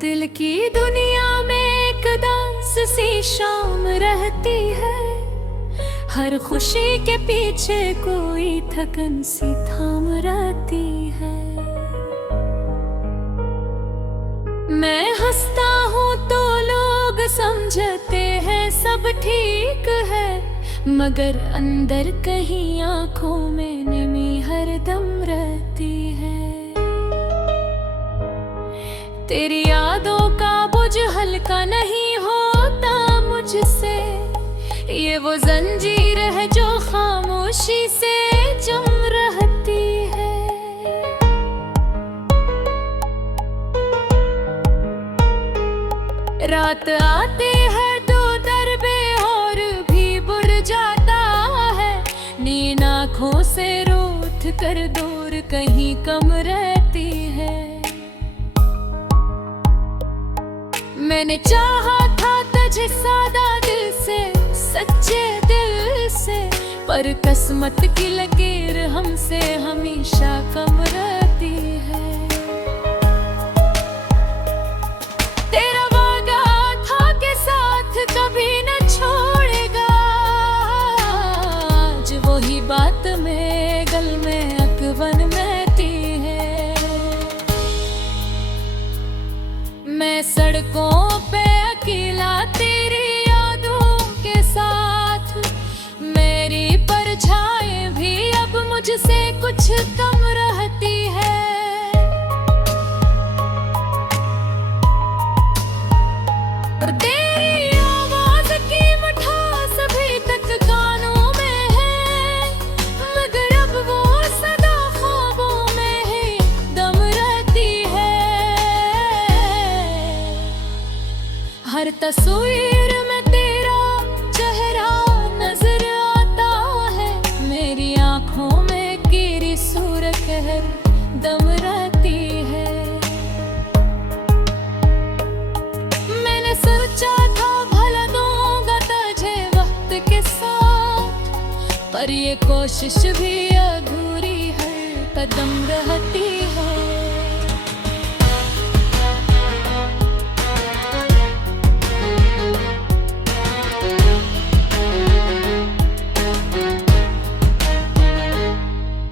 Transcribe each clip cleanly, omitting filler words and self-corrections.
दिल की दुनिया में एक दास सी शाम रहती है। हर खुशी के पीछे कोई थकन सी थाम रहती है। मैं हंसता हूँ तो लोग समझते हैं सब ठीक है, मगर अंदर कहीं आंखों में नमी हरदम रहती है। तेरी यादों का बोझ हल्का नहीं होता मुझसे, ये वो जंजीर है जो खामोशी से जम रहती है। रात आते है तो दर बेहोर भी बुड़ जाता है। नींद आँखों से रूठ कर दूर कहीं कम रहती है। मैंने चाहा था तुझे सादा दिल से, सच्चे दिल से, पर किस्मत की लकीर हमसे हमेशा कम रहती है। तेरा वादा था के साथ कभी न छोड़ेगा, आज वही बात में गल में अकबन महती है। मैं सड़कों पे अकेला तेरी यादों के साथ, मेरी परछाई भी अब मुझसे कुछ कम रहती है। और तेरी आवाज की मिठास अभी तक कानों में है, मगर अब वो सदा ख्वाबों में ही दम रहती है। हर तस्वीर में तेरा चेहरा नजर आता है, मेरी आंखों में तेरी सूरत हर दम रहती है। मैंने सोचा था भला दूंगा तुझे वक्त के साथ, पर ये कोशिश भी अधूरी हर कदम रहती है।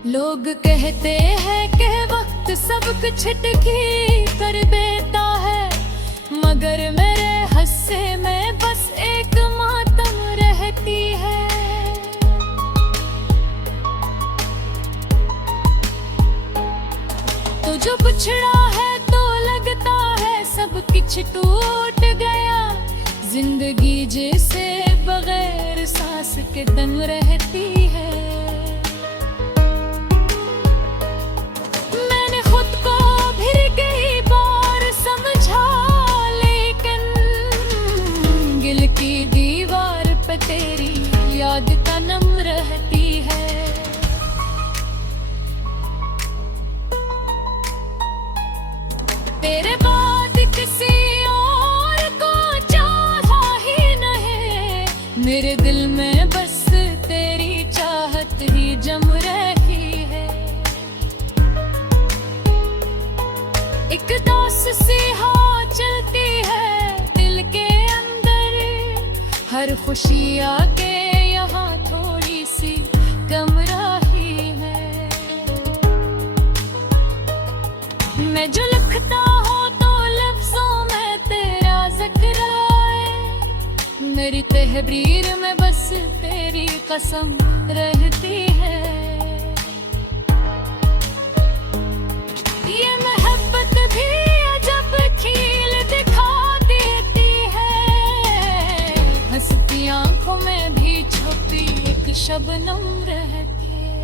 लोग कहते हैं कि वक्त सब कुछ ठीक कर देता है, मगर मेरे हिस्से में बस एक मातम रहती है। तो जो पिछड़ा है तो लगता है सब कुछ टूट गया, जिंदगी जैसे बगैर सांस के दम रहती है। तेरी याद तनम रहती है। तेरे बाद किसी और को चाहा ही नहीं, मेरे दिल में बस तेरी चाहत ही जम रही है। एक दास सी हवा चलती है दिल के अंदर, हर खुशी आके यहाँ थोड़ी सी कम रही है। मैं जो लिखता हूँ तो लफ्जों में तेरा जिक्र आए, मेरी तहरीर में बस तेरी कसम रहती है। ये मोहब्बत भी अजब खील दिखा देती है, हंसती आंखों में भी छुपी एक शबनम रहती है।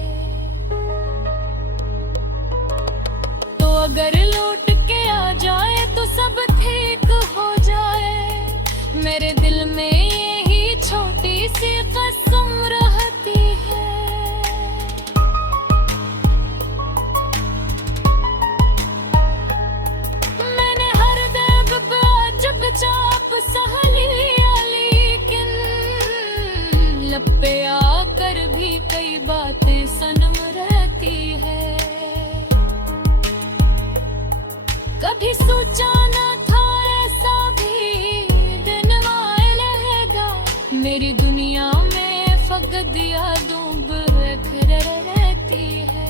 तो अगर लौट के आ जाए तो सब ठीक हो जाए, मेरे दिल में यही छोटी सी कसम रहती है। मैंने हर दर्द अजब चाप सह लिया, लेकिन लब पे आकर भी कई बातें सनम रहती है। कभी सोचा न था मेरी दुनिया में फकत यादों बिखर रहती है।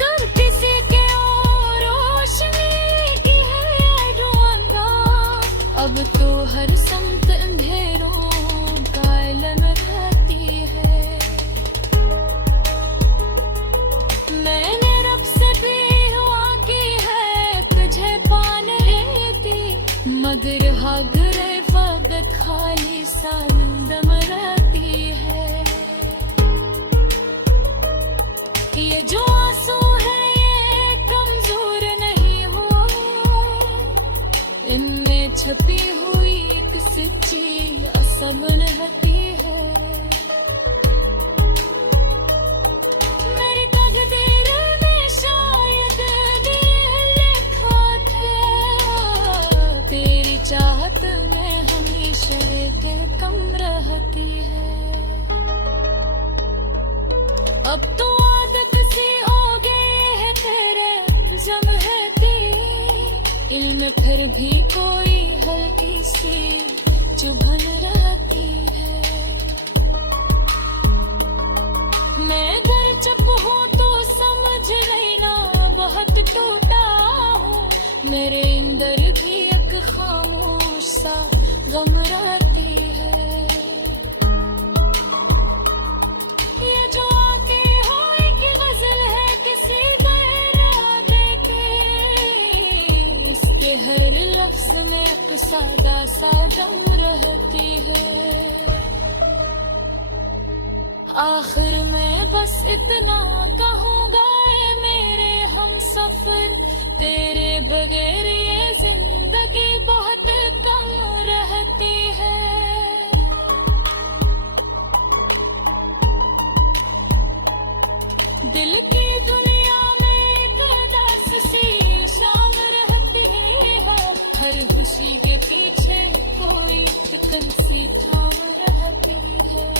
कब किसी के और रोशनी की है ढूंढना, अब तो हर समत अंधेरों का इल्म रहती है। मैंने रब से भी दुआ की है तुझे पाने की, मगर हागरे फकत खाली दम रहती है। ये जो आंसू है ये कमजोर नहीं हुआ, इनमें छपी हुई एक सच्ची असम रहती है। मेरी तकदीर में शायद ये लिखा था, तेरी चाहत में हमेशा के कम रहती है। अब तो आदत सी हो गई है तेरे जम रहती, इल्म फिर भी कोई हल्की सी चुभन रहती है। मैं घर चुप हूँ तो समझ लेना बहुत टूटा हूँ, मेरे अंदर भी एक खामोश सा गम रहती है। ये जो आके हो एक गजल है किसी बहराने की, इसके हर लफ्ज में एक सादा सा दम रहती है। आखिर में बस इतना कहूँगा ऐ मेरे हम सफर, तेरे बगैर ये जिंदगी बहुत कम रहती है। दिल की दुनिया में एक उदास सी शाम रहती है, हर खुशी के पीछे कोई फिक्र सी थाम रहती है।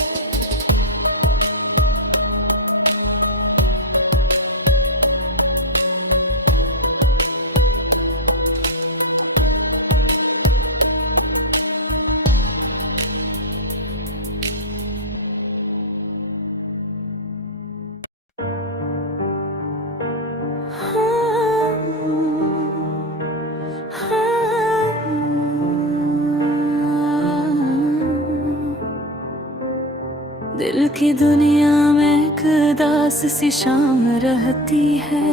दिल की दुनिया में एक उदास सी शाम रहती है,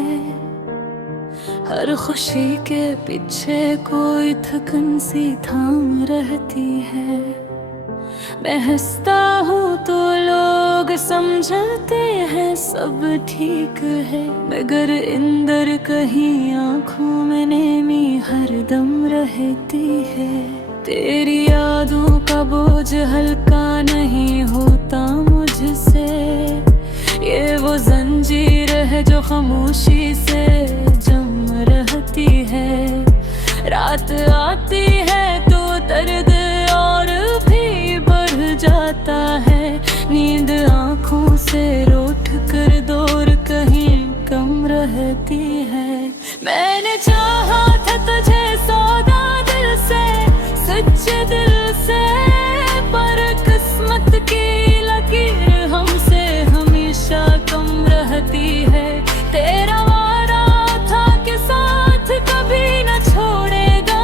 हर खुशी के पीछे कोई थकन सी थाम रहती है। मैं हंसता हूँ तो लोग समझते हैं सब ठीक है, मगर अंदर कहीं आँखों में नेमी हरदम रहती है। तेरी यादों का बोझ हल्का नहीं होता मुझसे, ये वो जंजीर है जो खामोशी से जम रहती है। रात आती है तो दर्द और भी बढ़ जाता है, नींद आँखों से रूठ कर दूर कहीं कम रहती है। मैंने चाहा था तुझे सौदा दिल से, सच्चे दिल से, पर किस्मत की लकीर हमसे हमेशा कम रहती है। तेरा वादा था कि साथ कभी न छोड़ेगा,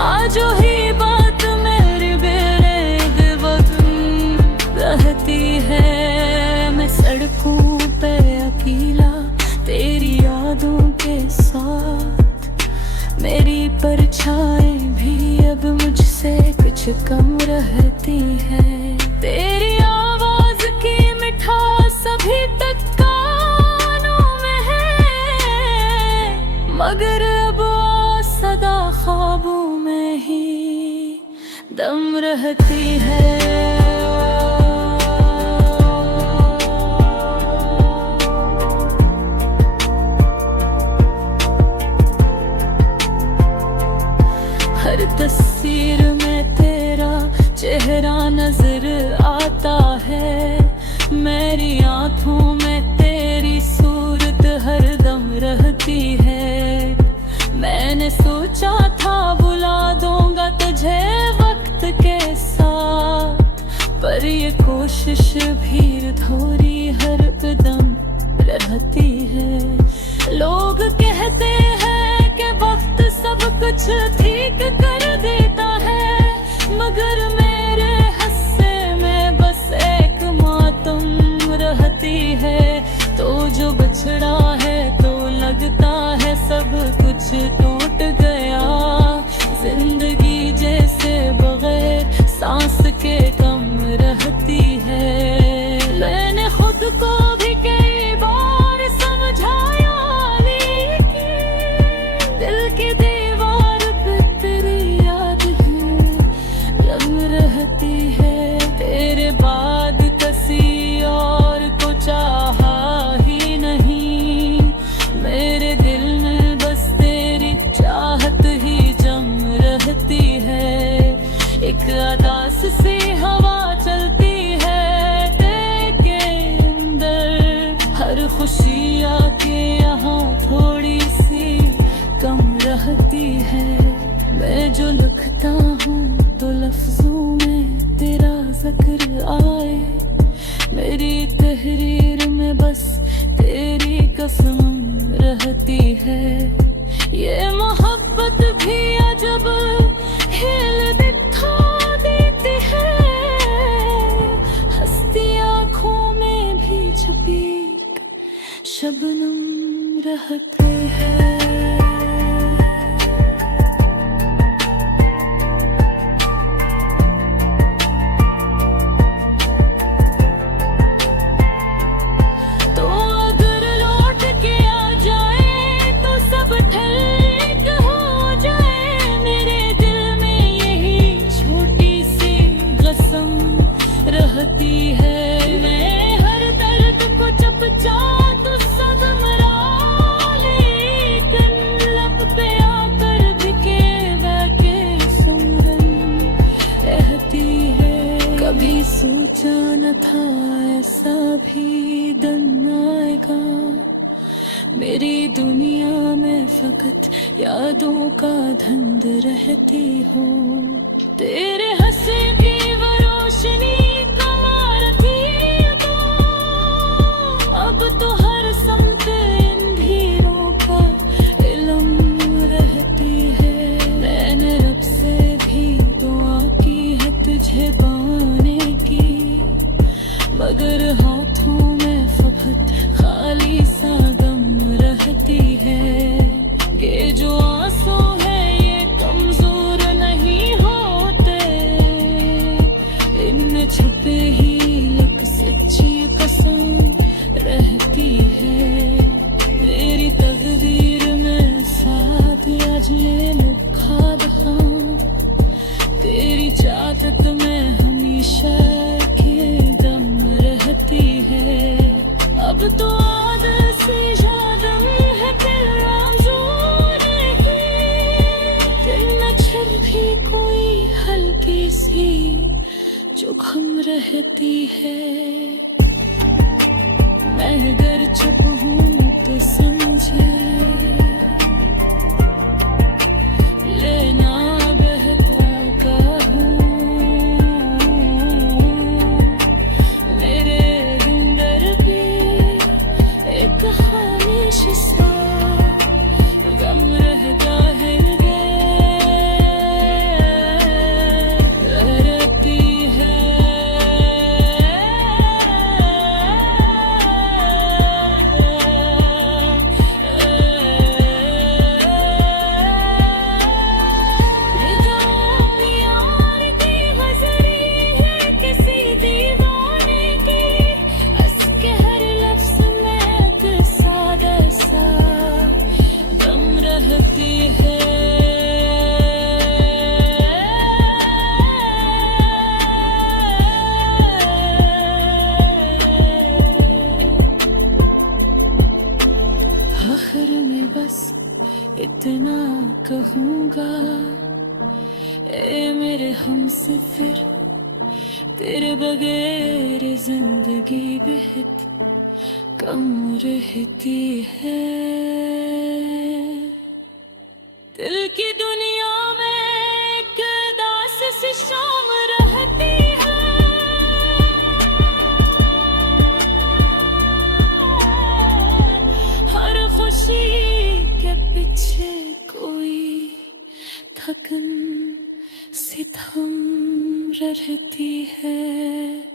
आज ही बात मेरी बेरेग वतन रहती है। मैं सड़कों पे अकेला तेरी यादों के साथ, मेरी परछाई भी अब मुझसे कुछ कम रहती है। तेरी आवाज की मिठास अभी तक कानों में है, मगर अब सदा ख्वाबों में ही दम रहती है। हर तस्वीर में तेरा चेहरा नजर आता है, मेरी आँखों में तेरी सूरत हरदम रहती है। मैंने सोचा था बुला दूंगा कोशिश भी अधूरी हर कदम रहती है। लोग कहते हैं कि वक्त सब कुछ ठीक कर देता है, मगर मेरे हिस्से में बस एक मातम रहती है। तो जो बिछड़ा है तो लगता है सब कुछ टूट गया, जिंदगी जैसे बगैर सांस के कम रहती है। मैंने खुद को भी कई बार समझाया, लेकिन दिल की दीवार पे तेरी याद है लग रहती है। तेरे बाद किसी और को चाहा ही नहीं, मेरे दिल में बस तेरी चाहत ही जम रहती है। एक अदास सी हवा चलती है दिल के अंदर, हर खुशी आके यहाँ थोड़ी सी कम रहती है। मैं जो लिखता हूँ तो लफ्जों में तेरा जिक्र आए, मेरी तहरीर में बस तेरी कसम रहती है। ये मोहब्बत भी अजब हिल दिखा देती है, हंसती आँखों में भी छुपी शबनम रहती है। रहती है मैं हर दर्द को चपचा तो सदमरा, लेकिन लब पे आकर बिके बैके सुंदर रहती है। कभी सोचा न था ऐसा भी दिन आएगा, मेरी दुनिया में फकत यादों का धंध रहती हो। तेरे हंसे की वो रोशनी अब तो हर समत अंधेरों का इल्म रहती है। मैंने रब से भी दुआ की है तुझे पाने की, मगर हाथों में फकत खाली सा गम रहती है। ये जो आंसू है ये कमजोर नहीं होते, इनमें छुपे ही एक सच्ची कसम रहती है। मेरी तकदीर में साथ आज ये लिखा था, तेरी चाहत में हमेशा के दम रहती है। अब तो आदत से ज्यादा है तेरा जोर नहीं, दिल में छिल भी कोई हल्की सी जो गम रहती है। मैं अगर चुप हूँ तो समझे लेना बहता कहूँ, मेरे अंदर भी एक खालिश सा गम रहता है। आखिर में बस इतना कहूँगा, ए मेरे हमसफर तेरे बगैर जिंदगी बेहद कम रहती है। दिल की दुनिया में एक दास सी शाम रहती है, थकन सी थम रहती है।